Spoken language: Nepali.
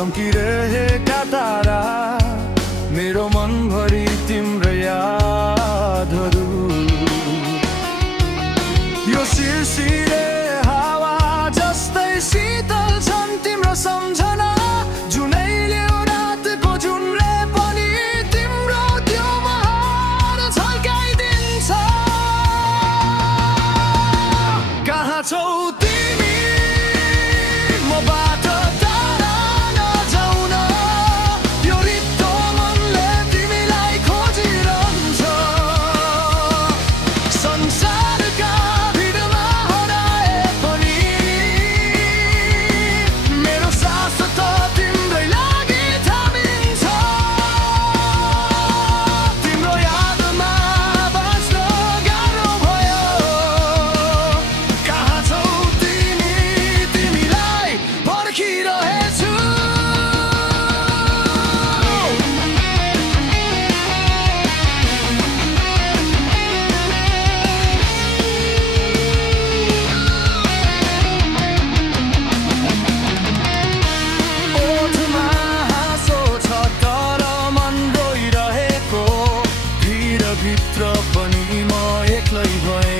चम्किरहेका तारा मेरो मनभरि तिम्रो यादहरू यो सिरसिरे हावा जस्तै शीतल छन् तिम्रो सम्झना जुनैले रातको जुनले पनि तिम्रो त्यो महान झल्काइदिन्छ कहाँ छौ तिमी मबाट टाढा नजाउन यो रित्तो मनले तिमीलाई खोजिरहन्छ संसारका भिडमा हराए पनि मेरो सास त तिम्रै लागि थामिन्छ तिम्रो यादमा बाँच्न गाह्रो भयो कहाँ छौ तिमी तिमीलाई पर्खिरहेछु ओठमा हाँसो छ तर मन रोइरहेको भिडभित्र पनि म एक्लै भएँ